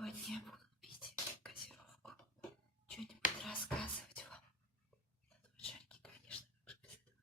Сегодня я буду пить газировку. Что-нибудь рассказывать вам. Надо шарики, конечно, как же без этого.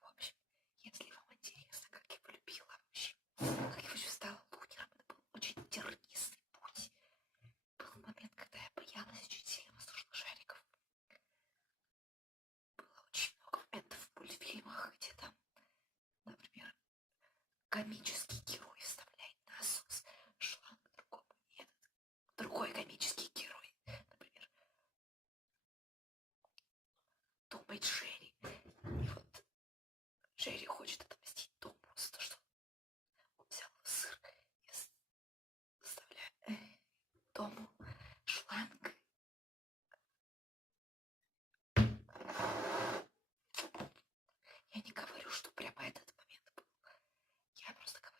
В общем, если вам интересно, как я полюбила вообще, как я вообще стала блогером, это был очень тернистый путь. Был момент, когда я боялась очень сильно воздушных шариков. Было очень много моментов в мультфильмах, где там, например, комический герой вставляет насос, шланг другому, и этот другой комический герой, например, думает Джерри. И вот Джерри хочет отомстить Тому за то, что он взял сыр и вставляет Тому шланг. Я не говорю, что прямо этот момент был. Я просто говорю,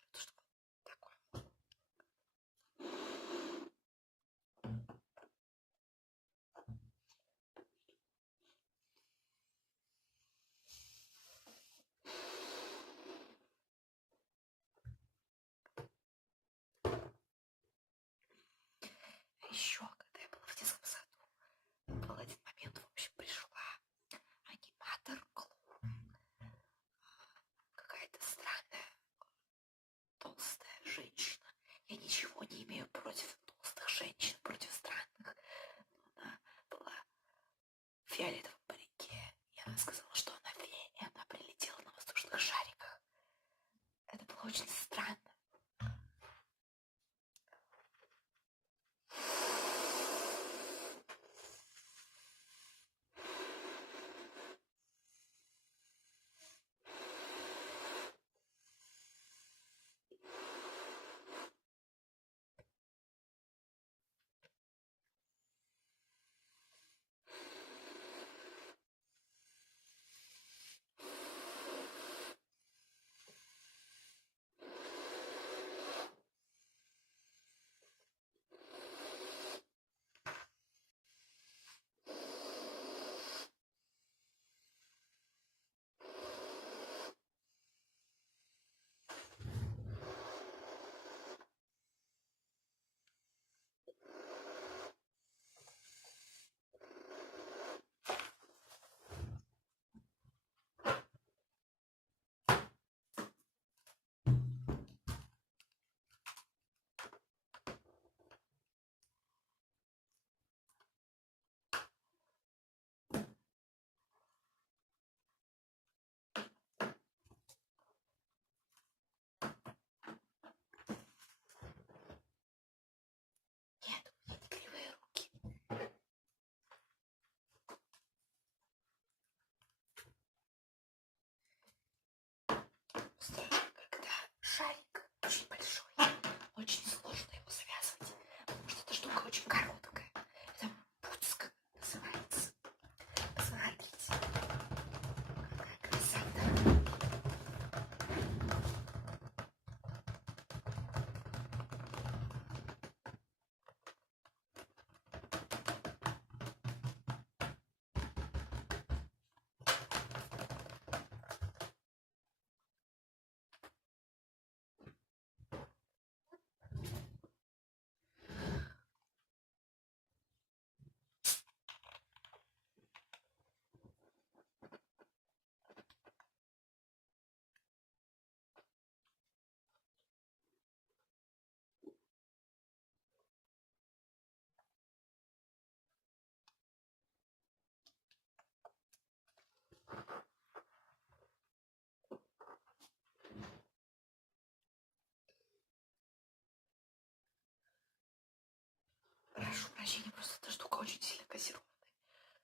прощения, просто эта штука очень сильно газированная.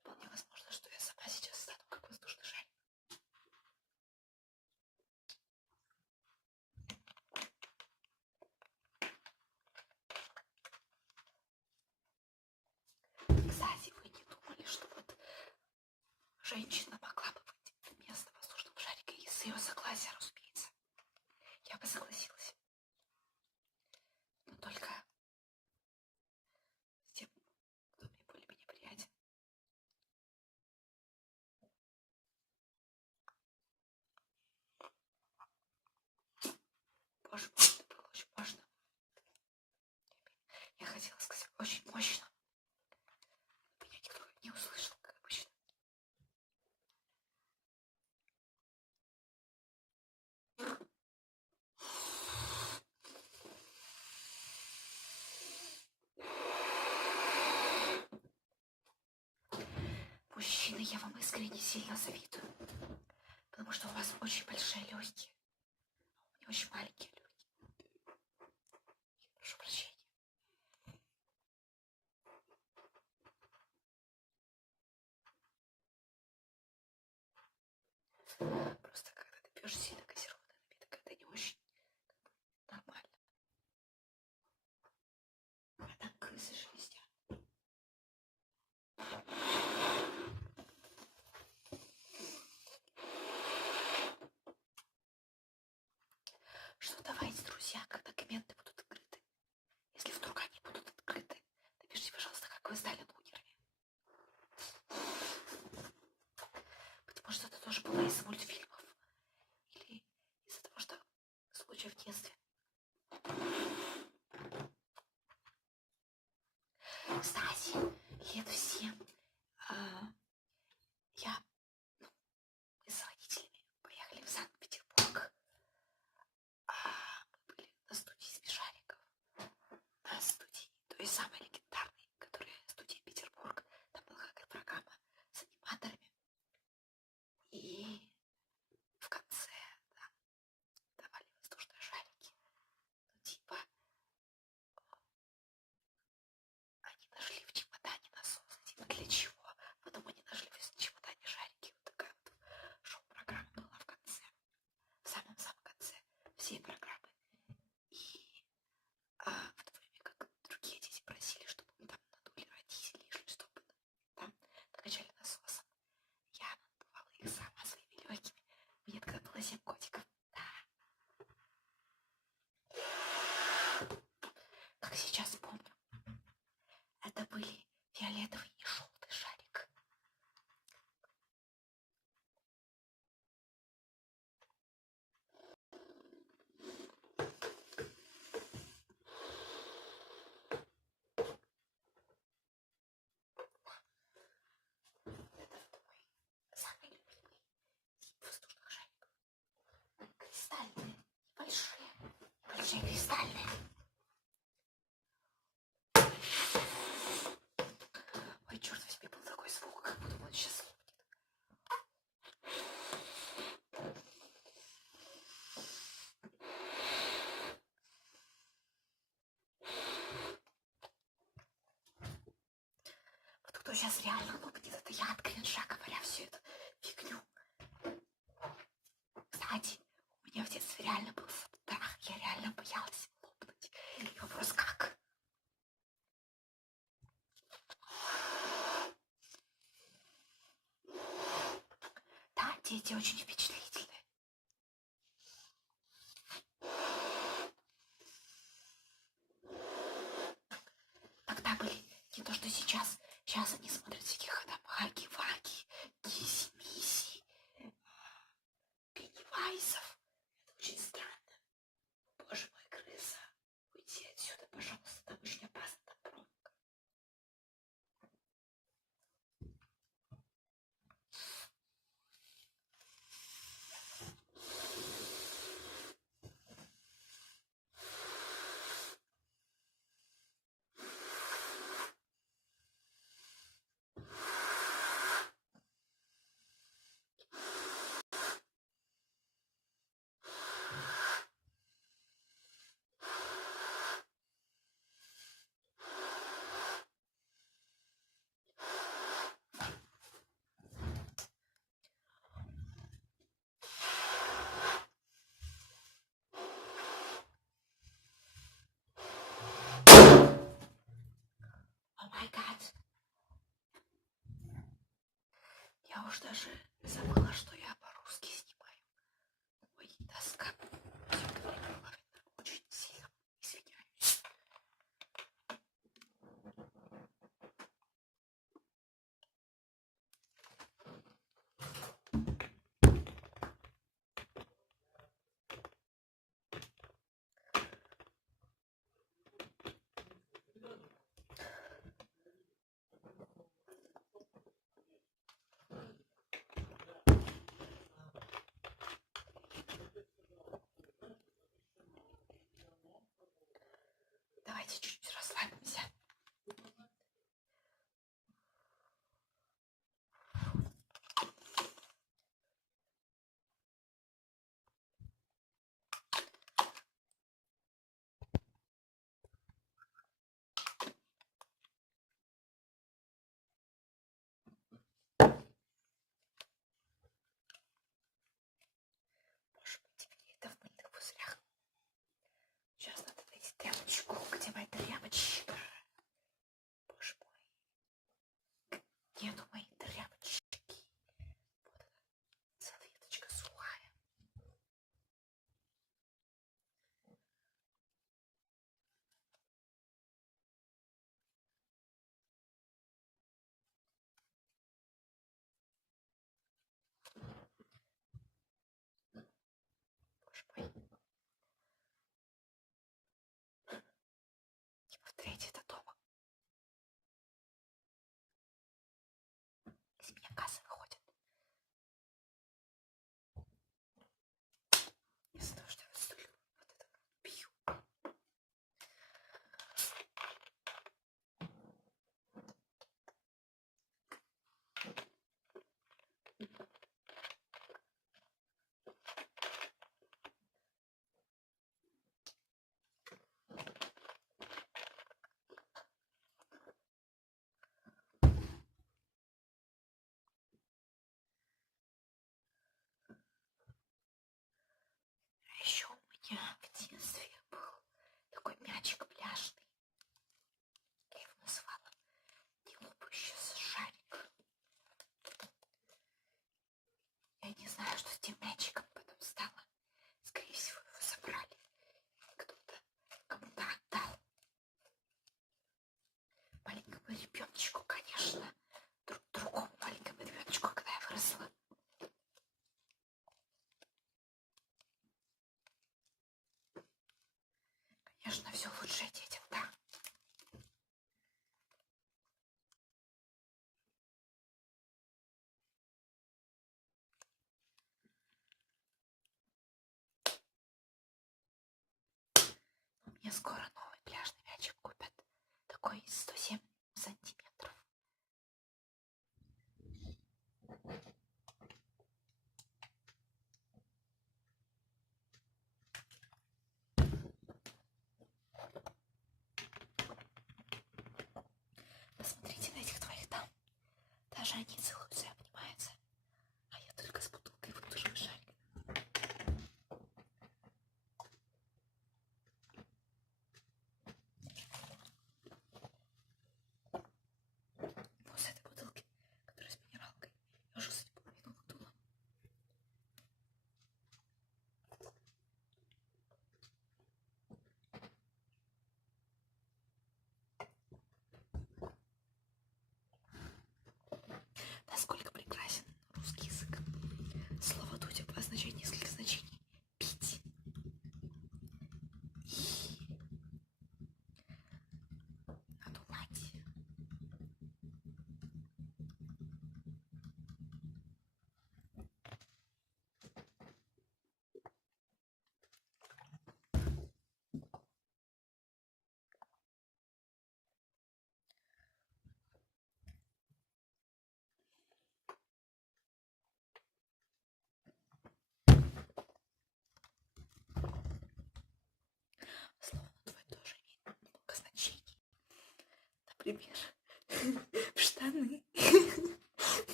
Вполне возможно, что я сама сейчас стану как воздушный шарик. Кстати, вы не думали, что вот женщина могла бы выйти вместо воздушного шарика, и с ее согласия, разумеется, я бы согласилась. Но только с тем, кто мне более-менее приятен. Боже мой, это было очень мощно. Я хотела сказать очень мощно. Меня никто не услышал, как обычно. Мужчины, я вам искренне сильно завидую, потому что у вас очень большие легкие, а у меня очень маленькие легкие. Прошу прощения. Просто когда ты пьешь сильно газированный напиток, это не очень нормально. А там крысы шелестят. Что давайте, друзья, когда комменты будут открыты? Если вдруг они будут открыты, напишите, пожалуйста, как вы стали нугерами. Потому что это тоже было из мультфильмов. Или из-за того, что случай в детстве. Кстати, лет всем я, мы с родителями поехали в Санкт-Петербург. Мы были на студии смешариков. На студии, той самой легендарной, которая студия Петербург. Там была какая-то программа с аниматорами. И в конце давали воздушные шарики. Ну, типа, они нашли в чемодане насос. Типа, для чего? Потом они нашли в чемодане шарики. Вот такая вот шоу-программа была в конце. В самом-самом конце всей программы. И в то время как другие дети просили, чтобы мы там надули родителей, или чтобы там накачали насосом, я надувала их сама своими легкими. Мне тогда было 7 годиков. Да. Как сейчас помню, это были фиолетовый и желтый шарик. Это мой самый любимый тип воздушных шариков. Кристальные, большие, большие кристальные. Ой, черт возьми, был такой звук, как будто он сейчас лопнет. Вот кто сейчас реально лопнет, это я от кринжа, говоря всю эту фигню. Кстати, у меня в детстве реально был страх, я реально боялась лопнуть. И вопрос как? Да, дети очень впечатлительные. Тогда были не то, что сейчас. Сейчас они смотрят всяких там хаги-ваги, киси-миси, пеннивайзов. Это очень странно. Боже мой, крыса, уйди отсюда, пожалуйста, там очень опасно, там пробка. уж даже забыла, что я по-русски снимаю. Ой, тоска. Всё это время была видна. Очень сильно извиняюсь. Давайте чуть-чуть расслабимся. Боже мой, теперь это в мыльных пузырях. Сейчас надо найти тряпочку. Где моя тряпочка? Боже мой. Нету моей тряпочки. Вот она, салфеточка сухая. Боже мой. Не повторяйте это дома. Из меня кассы выходят. Из-за того, что я вот столько вот это пью. А еще у меня в детстве был такой мячик пляжный. Я его называла нелопающийся шарик. Я не знаю, что с тем мячиком потом стало. Скорее всего, его забрали. Кто-то кому-то отдал. Маленькому ребеночку, конечно. Другому маленькому ребеночку, когда я выросла. Конечно, все лучше детям, да. Мне скоро новый пляжный мячик купят. Такой 107 сантиметров. Посмотрите на этих твоих там. Даже они целуются и обнимаются. А я только с бутылкой выдерживаю шарик. Вот с этой бутылки, которая с минералкой, я уже, кстати, половину выдула.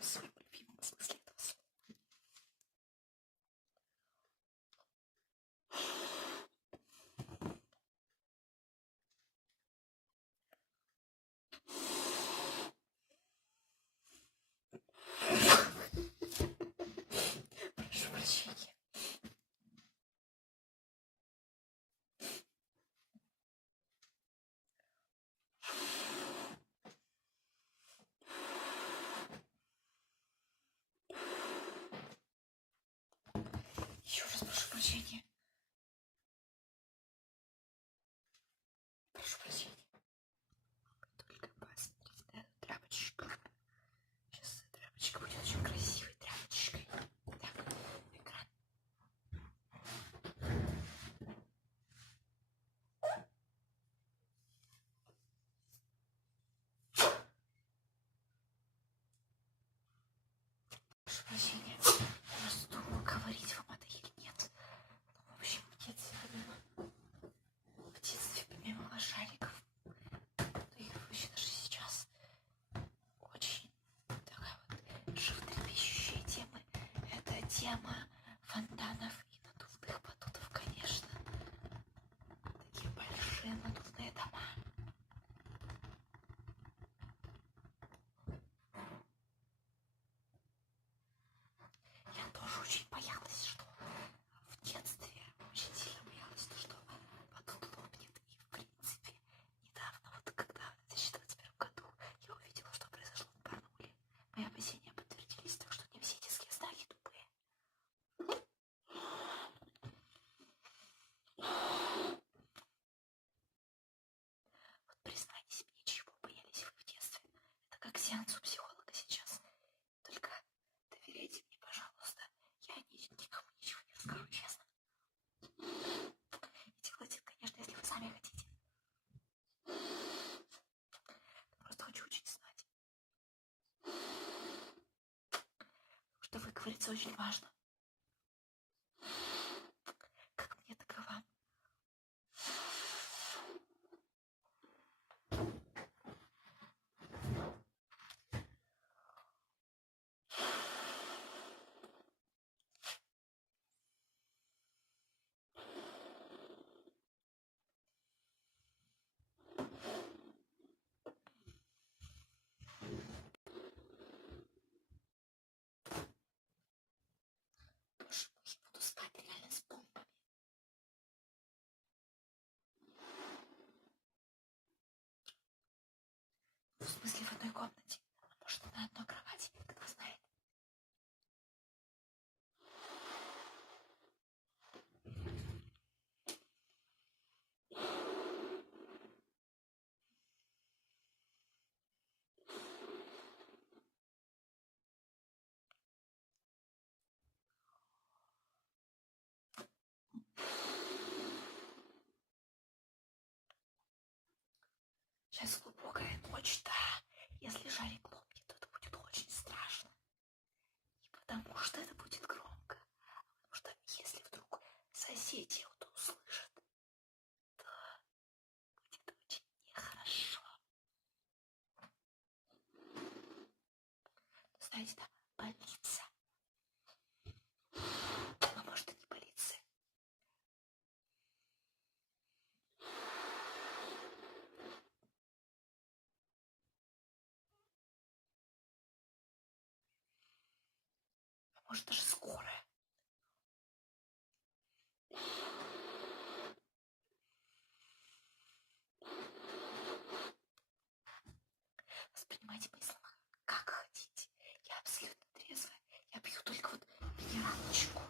в своем любимом смысле этого слова. Прошу прощения. Еще раз прошу прощения. Прошу прощения. Только посмотрите на эту тряпочку. Сейчас тряпочка будет очень красивой тряпочкой. Так, экран. Прошу прощения. Просто думаю, говорить вам это или нет. Ну, в общем, в детстве помимо лошариков, и вообще даже сейчас очень такая вот животрепещущая тема. Это тема фонтанов и надувных батутов, конечно. Такие большие надувные дома. Я тоже очень боялась, что в детстве очень сильно боялась, что батут лопнет. И в принципе недавно, вот когда в 2021 году я увидела, что произошло в Барнауле, мои опасения подтвердились, так что не все детские знаки тупые. Вот признайтесь мне, чего боялись вы в детстве. Это как сеанс у психолога сейчас. Только доверяйте мне, пожалуйста. Я никому ничего не расскажу, честно. И делайте это, конечно, если вы сами хотите. Просто хочу очень знать. Что вы говорите очень важно. Как мне, так и вам. Боже мой, я буду спать реально с бомбами. В смысле, в одной комнате. А может, на одной кровати, кто знает. Сейчас глубокая ночь, да. Если шарик лопнет, то это будет очень страшно. И потому что это будет громко. Потому что если вдруг соседи это услышат, то будет очень нехорошо. Знаете, там больница. А может, и не полиция. А может, даже скорая. Воспринимайте мои слова как хотите. Я абсолютно трезвая. Я пью только вот минералочку.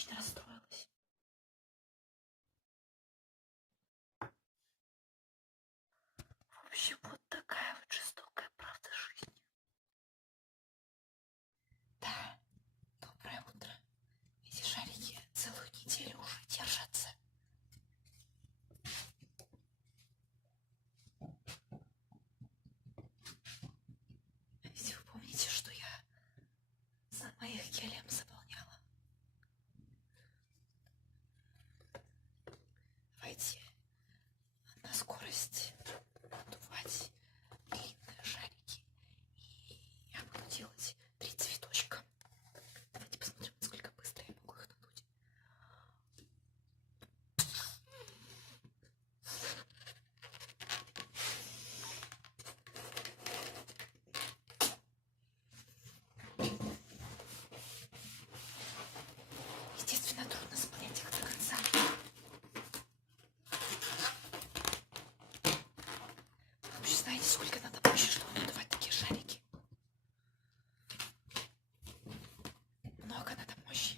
очень расстроилась. В общем, вот такая вот жестокая правда жизни. Да, доброе утро. Эти шарики целую неделю уже держатся. Если вы помните, что я сама их гелем заполняла. Давайте на скорость надувать длинные шарики. И я буду делать 3 цветочка. Давайте посмотрим, насколько быстро я могу их надуть. Естественно, трудно заполнять их до конца. Вы вообще знаете, сколько надо мощи, чтобы надувать такие шарики? Много надо мощи.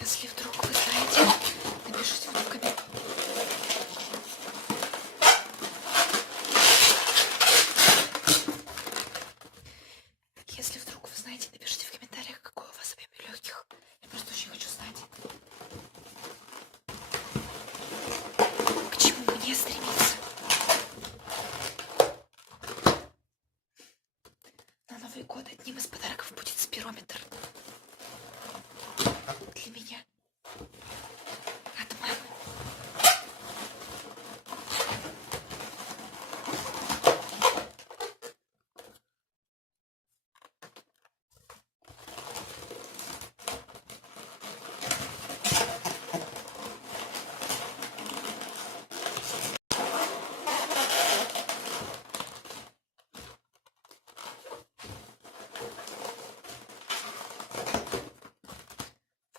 Если вдруг вы знаете, напишите мне в комментариях. Если вдруг вы знаете, напишите в комментариях, какой у вас объем легких. Я просто очень хочу знать, к чему мне стремиться. На Новый год одним из подарков будет спирометр. Для меня. От мамы.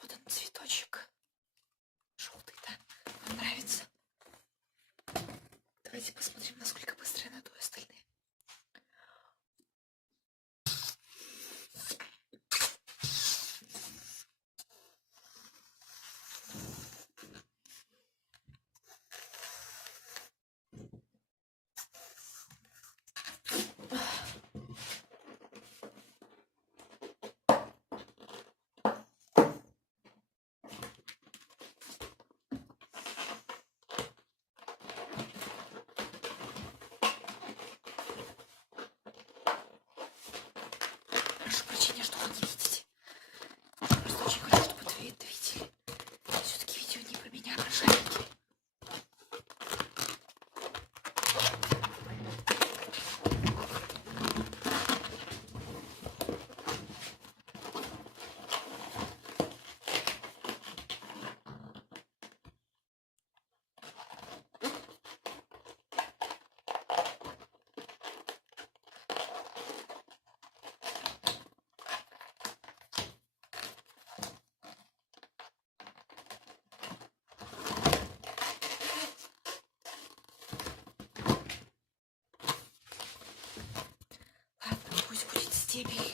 Вот он, цветочек. Желтый, да? Вам нравится? Давайте посмотрим, насколько быстро я надую остальные. Прошу прощения, что вы не видите. Я просто очень хочу, чтобы вы это видели. Все-таки видео не про меня, а про шарики. Ладно, пусть будет стебель.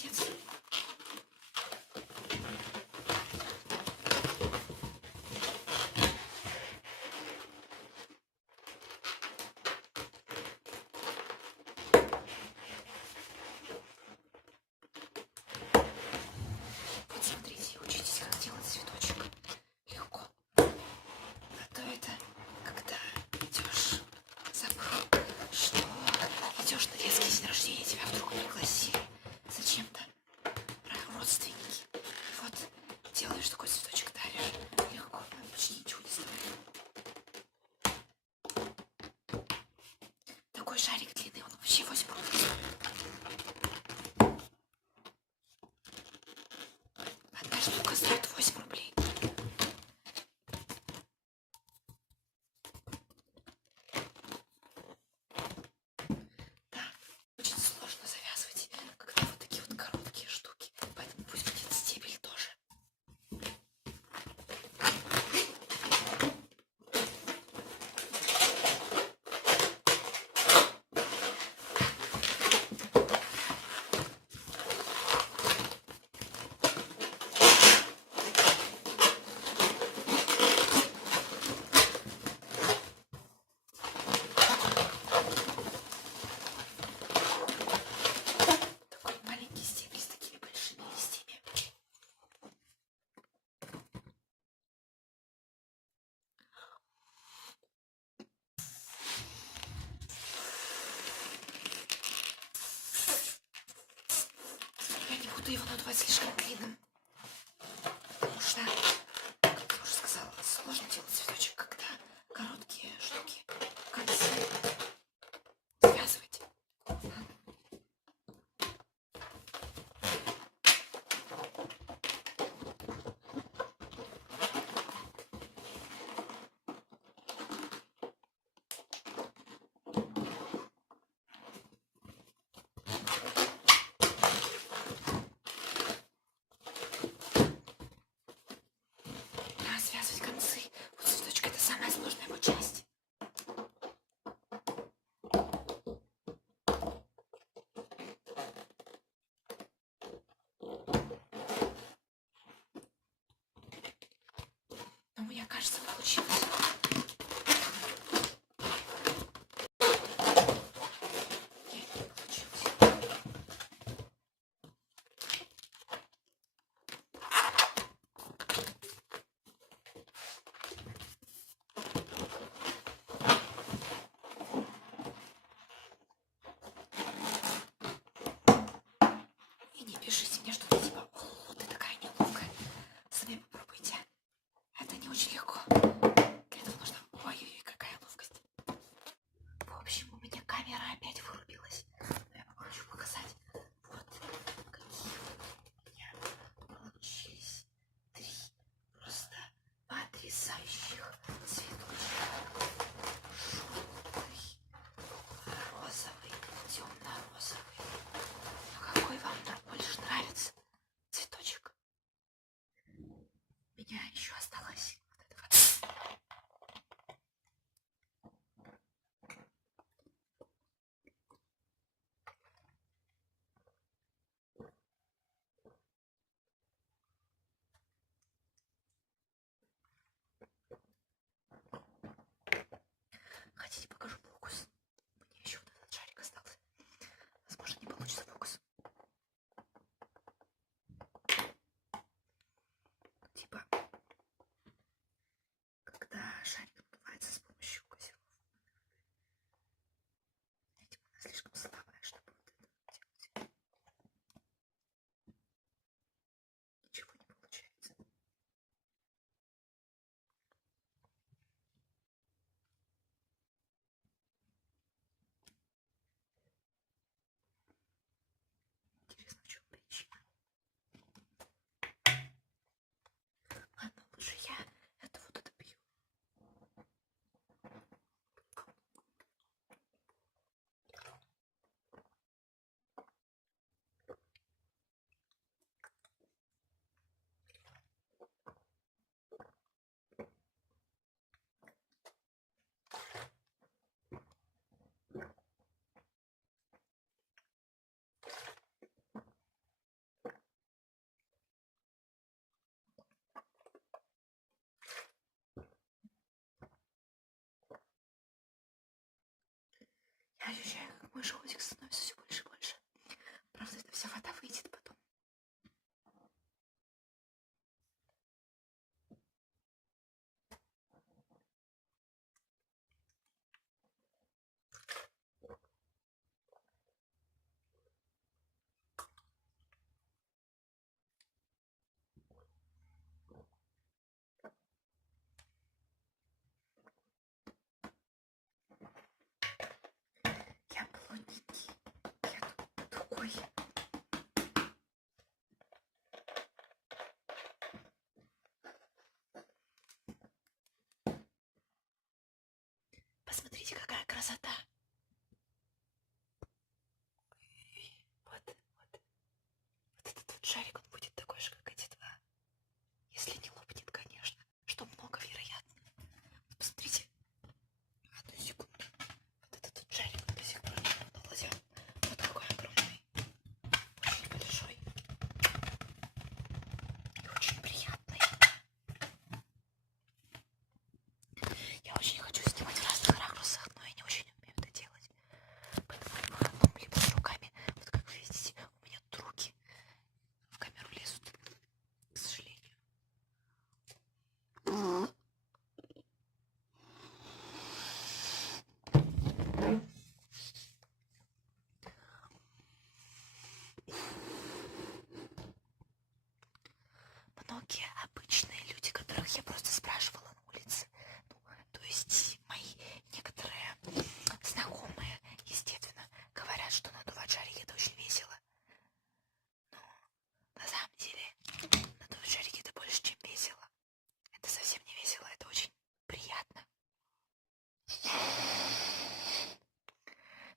Молодец. Вот смотрите, учитесь, как делать цветочек. Легко. А то это, когда идешь, забыл, что идешь на детский день рождения, тебя вдруг пригласили зачем-то родственники. И вот делаешь такой цветочек, даришь. Легко, почти ничего не стоит. Такой шарик длинный, он вообще 8 рублей. Одна штука стоит 8 рублей. Да, очень сложно завязывать, когда вот такие вот короткие штуки. Поэтому пусть будет стебель тоже. Такой маленький стебель с такими большими листьями. Я не буду его надувать слишком длинным, потому что, как я уже сказала, сложно делать цветочек, когда короткие штуки, концы связывать. Надо связывать концы. Вот цветочка — это самая сложная его часть. Но мне кажется, получилось. Нет, не получилось. И не пишите мне что-то типа: о, ты такая неловкая. Сами попробуйте. Это не очень легко. Для мой животик становится все больше и больше. Правда, эта вся вода выйдет потом. Я плотненький, я тугой. Посмотрите, какая красота. Вот этот вот шарик, он будет такой же, как эти два. Если не лопнет, конечно, что много вероятно. Посмотрите. Одну секунду. Вот этот вот шарик до сих пор не лопнулся. Вот какой огромный. Очень большой. И очень приятный. Я очень хочу снимать в разных ракурсах, но я не очень умею это делать. Поэтому либо одном, либо с руками. Вот как вы видите, у меня тут руки в камеру лезут, к сожалению. Многие обычные люди, которых я просто спрашивала на улице, ну, то есть мои некоторые знакомые, естественно, говорят, что надувать шарики это очень весело. Но на самом деле надувать шарики это больше, чем весело. Это совсем не весело, это очень приятно.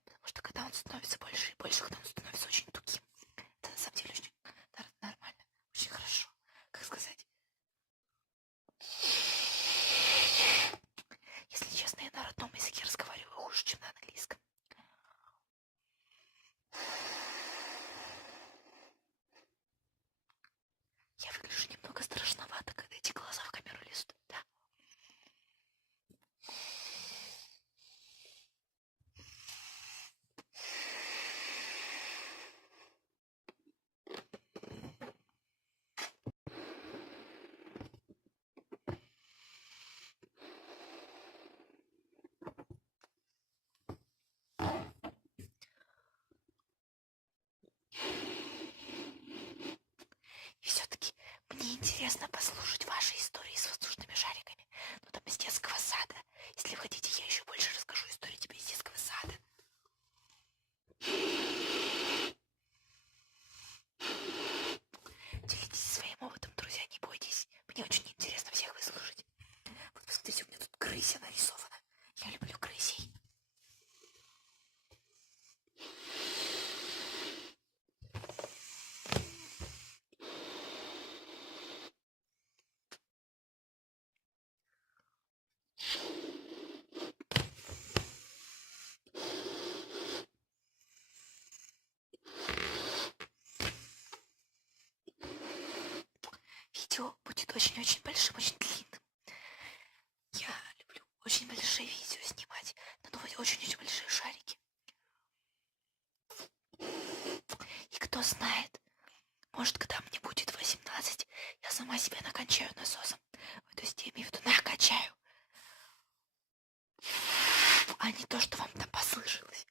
Потому что когда он становится больше и больше, когда он становится очень тугим, это на самом деле очень нормально, очень хорошо. Как сказать? Если честно, я на родном языке разговариваю хуже, чем на английском. Я выгляжу немного страшновато, когда эти глаза в камеру лезут, да? И все-таки мне интересно послушать ваши истории с воздушными шариками. Ну там из детского сада. Если вы хотите, я еще больше расскажу истории тебе из детского сада. Делитесь своим опытом, друзья, не бойтесь. Мне очень интересно всех выслушать. Вот посмотрите, у меня тут крыся нарисована. Я люблю крысей. Видео будет очень-очень большим, очень длинным. Я люблю очень большие видео снимать, надувать очень-очень большие шарики. И кто знает, может, когда мне будет 18, я сама себя накачаю насосом. То есть я имею в виду накачаю. А не то, что вам там послышалось.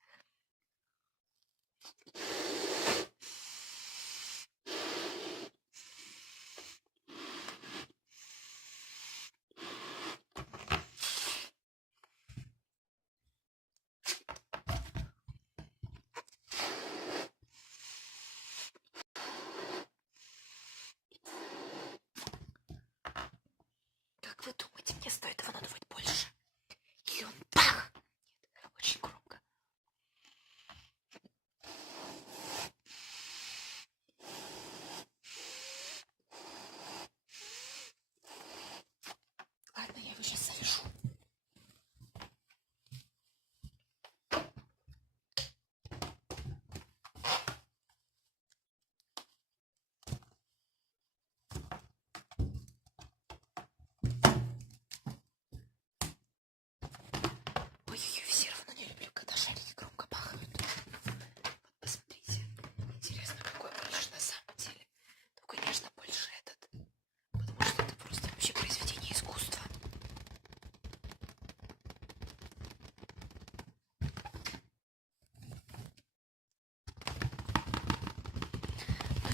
Как вы думаете, мне стоит его надувать больше? Или он бах? Нет, очень громко.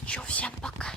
Все, всем пока.